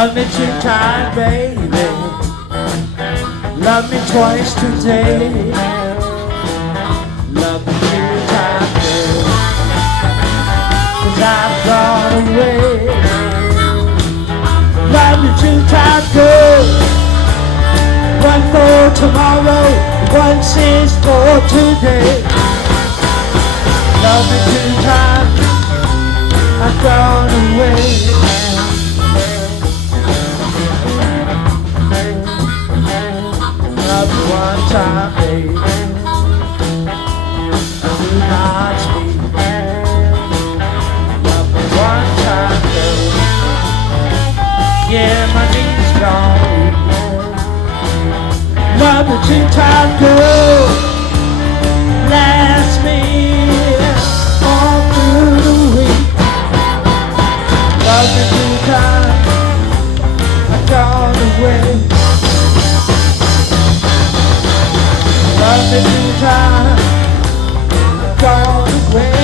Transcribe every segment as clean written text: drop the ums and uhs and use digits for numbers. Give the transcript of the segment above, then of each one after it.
Love me 2 times, baby. Love me twice today. Love me 2 times, baby. 'Cause I've gone away. Love me 2 times, girl. 1 for tomorrow, 1 is for today. Love me 2 times, I've gone away. Love me 1 time, baby. I do not speak. Love me 1 time, girl. Yeah, my knees gone. Love me 2 times, girl. Last me all through the week. Love me 2 times, I've gone away. Love me 2 times, I've gone away.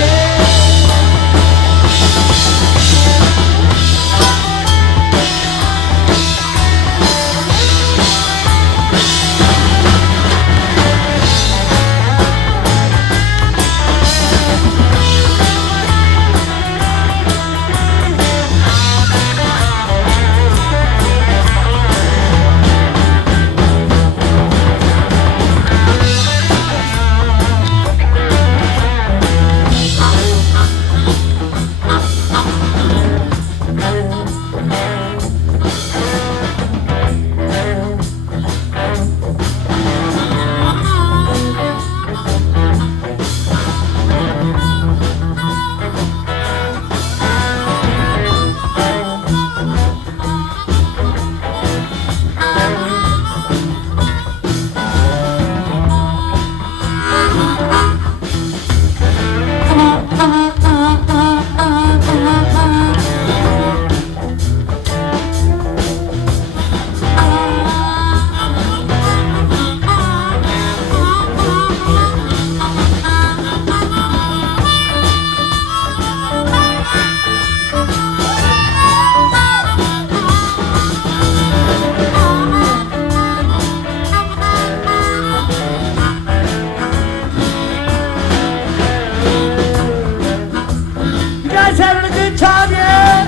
Having a good time, yeah?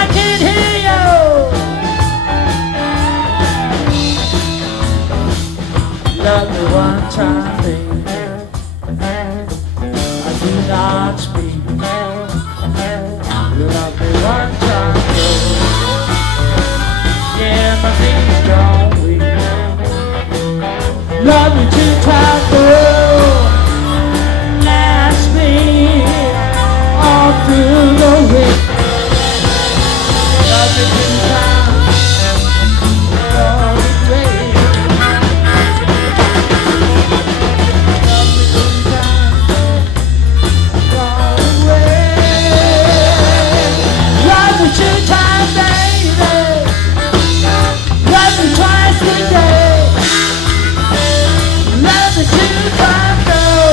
I can't hear you. Love me 1 time, baby. I do not speak. Love me 1 time, girl. Yeah, my knees gone weak. Love me 2 times, girl. All through the week. Love me 2 times, all the way. Love me 2 times, all the way. Love me 2 times, baby. Love me twice a day. Love me 2 times, girl.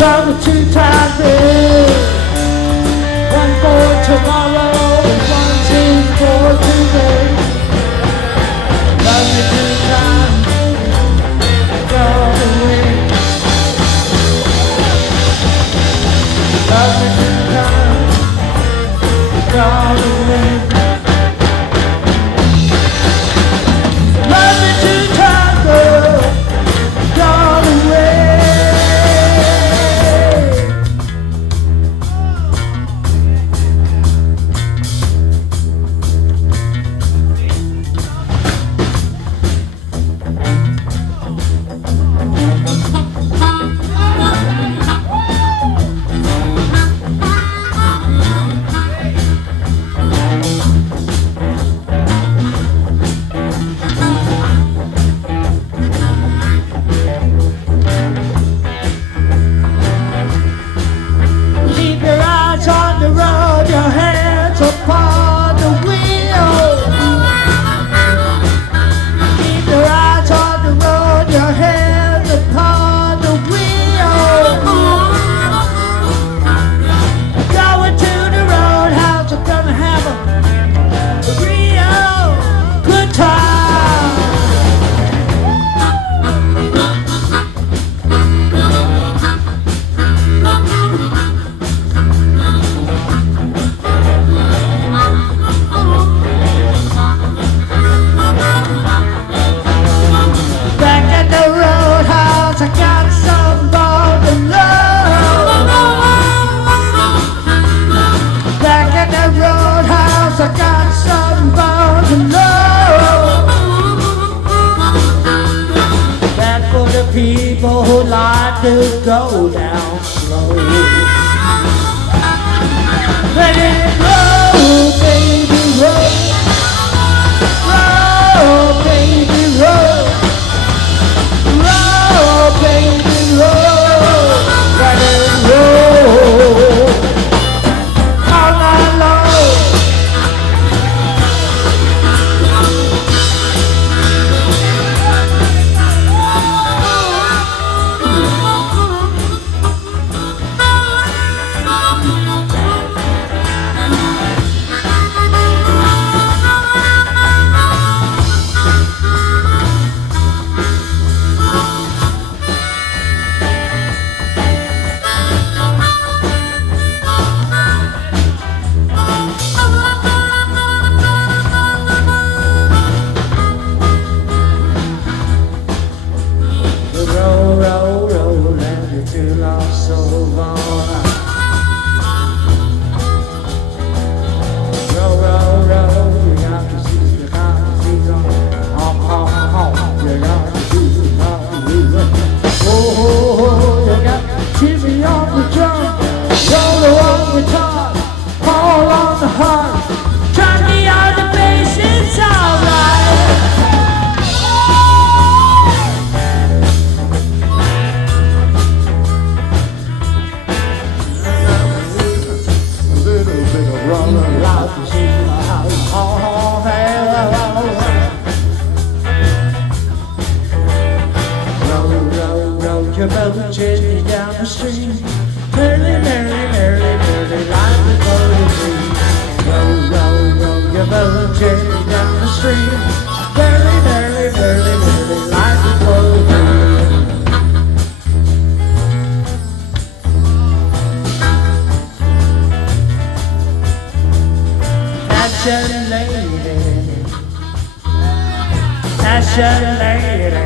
Love me 2 times, babe. 1 for tomorrow, 1 is for today. Love me 2 times, gone away. Love me 2 times, gone away. Love me 2 times, girl, gone away. real good time. Back at the roadhouse, I got some golden love. Back at the roadhouse, I got some golden love. That's for the people who like to go down slow. Let it roll, baby, roll. Roll, baby, roll. Roll, baby, roll. Let it roll all night long. Roll, roll, roll, and you feel lost so long. Roll, roll, roll, you got to see the concrete on. You got to see the concrete on. Oh, oh, oh, you got to keep me on the drum. Roll on the top, fall on the heart. Turn me on the bass, it's alright. Rolling life is in my house. Oh, hey, roll, roll, roll your boat gently down the stream. Merrily, merrily, merrily, merrily, like the golden dream. Roll, roll, roll your boat gently down the stream. Merrily, merrily, merrily, merrily, like the golden dream. Fashion lady, fashion lady,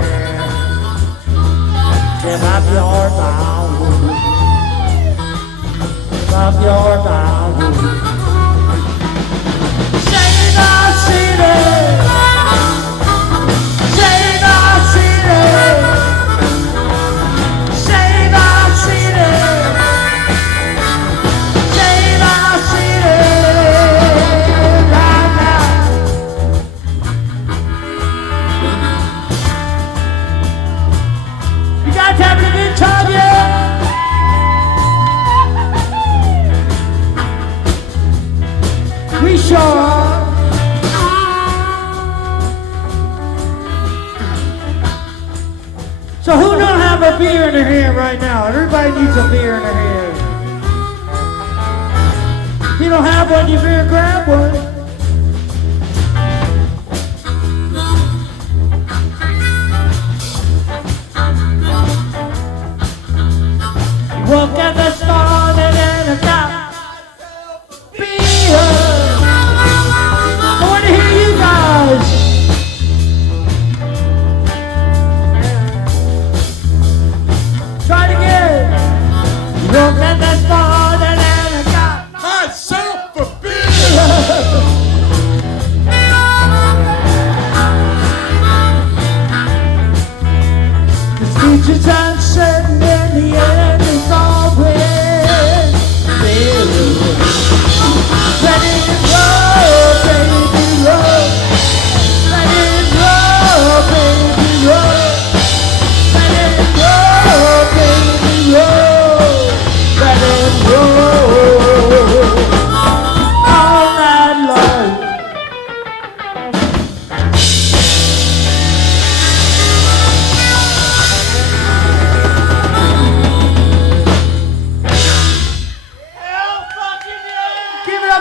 give up your bow, give up your bow. Save our city, save our city, save our city, save our city. You guys having a good time yet? We sure are. So who don't have a beer in their hand right now? Everybody needs a beer in their hand. If you don't have one, you better grab one. Woke up this morning and I got beer. I want to hear you guys. Try it again. Woke up this morning and I got myself a beer.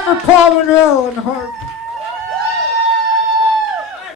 for Paul Monroe and the heart.